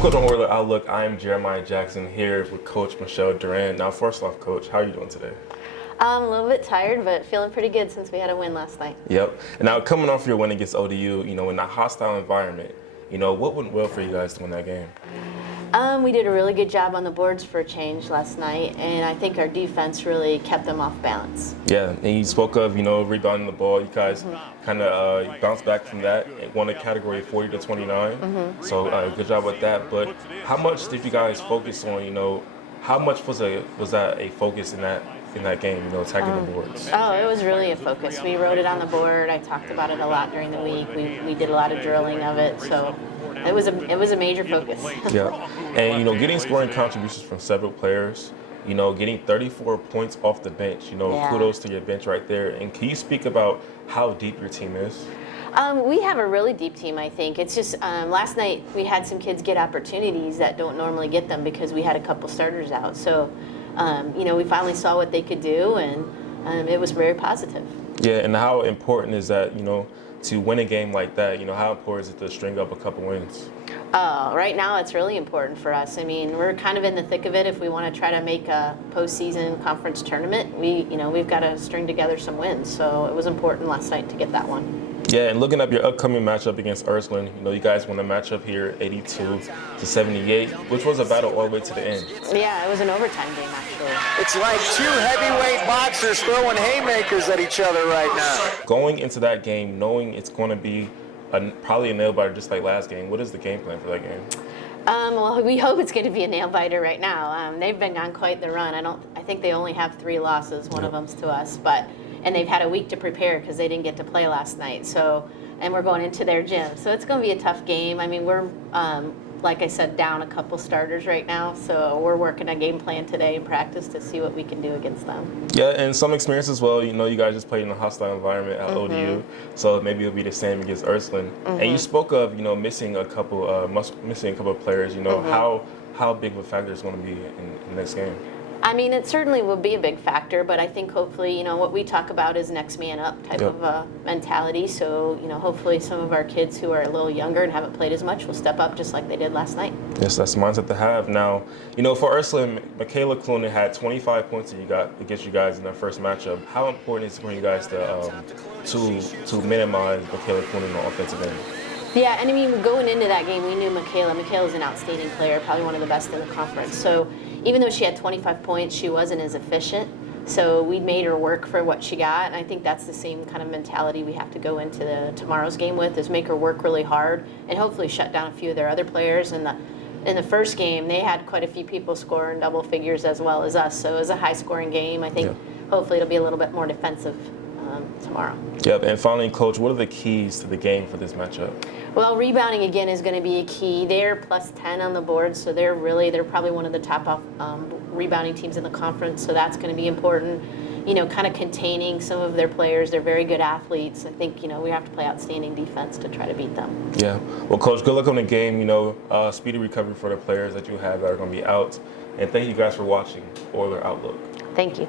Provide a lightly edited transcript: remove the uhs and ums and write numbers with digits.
Welcome to Oiler Outlook. I'm Jeremiah Jackson here with Coach Michele Durand. Now, first off, Coach, how are you doing today? I'm a little bit tired, but feeling pretty good since we had a win last night. Yep. And now, coming off your win against ODU, in a hostile environment, what went well for you guys to win that game? We did a really good job on the boards for a change last night, and I think our defense really kept them off balance. Yeah, and you spoke of, rebounding the ball. You guys kind of bounced back from that and won a category 40-29. So good job with that. But how much did you guys focus on, how much was that a focus in that game, attacking the boards? Oh, it was really a focus. We wrote it on the board. I talked about it a lot during the week. We did a lot of drilling of it, so it was a major focus. Yeah, and getting scoring contributions from several players, getting 34 points off the bench, kudos to your bench right there. And can you speak about how deep your team is? We have a really deep team, I think. It's just last night we had some kids get opportunities that don't normally get them because we had a couple starters out. So, we finally saw what they could do, and it was very positive. Yeah, and how important is that, to win a game like that? How important is it to string up a couple wins? Right now it's really important for us. I mean, we're kind of in the thick of it. If we want to try to make a postseason conference tournament, we've got to string together some wins. So it was important last night to get that one. Yeah, and looking up your upcoming matchup against Ursuline, you guys won a matchup here 82-78, which was a battle all the way to the end. Yeah, it was an overtime game, actually. It's like two heavyweight boxers throwing haymakers at each other right now. Going into that game, knowing it's going to be probably a nail-biter just like last game, what is the game plan for that game? Well, we hope it's going to be a nail-biter right now. They've been on quite the run. I think they only have 3 losses. One of them's to us, and they've had a week to prepare because they didn't get to play last night. So, and we're going into their gym. So it's going to be a tough game. I mean, we're, like I said, down a couple starters right now. So we're working a game plan today in practice to see what we can do against them. Yeah, and some experience as well. You guys just played in a hostile environment at ODU. So maybe it'll be the same against Ursuline. And you spoke of, missing a couple of players. How big of a factor is going to be in the next game? I mean, it certainly will be a big factor, but I think hopefully, what we talk about is next man up type of mentality. So, hopefully some of our kids who are a little younger and haven't played as much will step up just like they did last night. Yes, that's the mindset to have. Now, for Ursuline, Michele Durand had 25 points against you guys in their first matchup. How important is it for you guys to minimize Michele Durand on the offensive end? Yeah, and I mean, going into that game, we knew Michele. Michele's an outstanding player, probably one of the best in the conference. So even though she had 25 points, she wasn't as efficient. So we made her work for what she got, and I think that's the same kind of mentality we have to go into tomorrow's game with, is make her work really hard and hopefully shut down a few of their other players. In the first game, they had quite a few people score in double figures as well as us, so it was a high-scoring game. I think hopefully it'll be a little bit more defensive tomorrow. Yep, and finally, Coach, what are the keys to the game for this matchup? Well, rebounding again is going to be a key. They're plus 10 on the board, so they're probably one of the top rebounding teams in the conference, so that's going to be important. Kind of containing some of their players. They're very good athletes. I think, we have to play outstanding defense to try to beat them. Yeah. Well, Coach, good luck on the game. Speedy recovery for the players that you have that are going to be out. And thank you guys for watching Oiler Outlook. Thank you.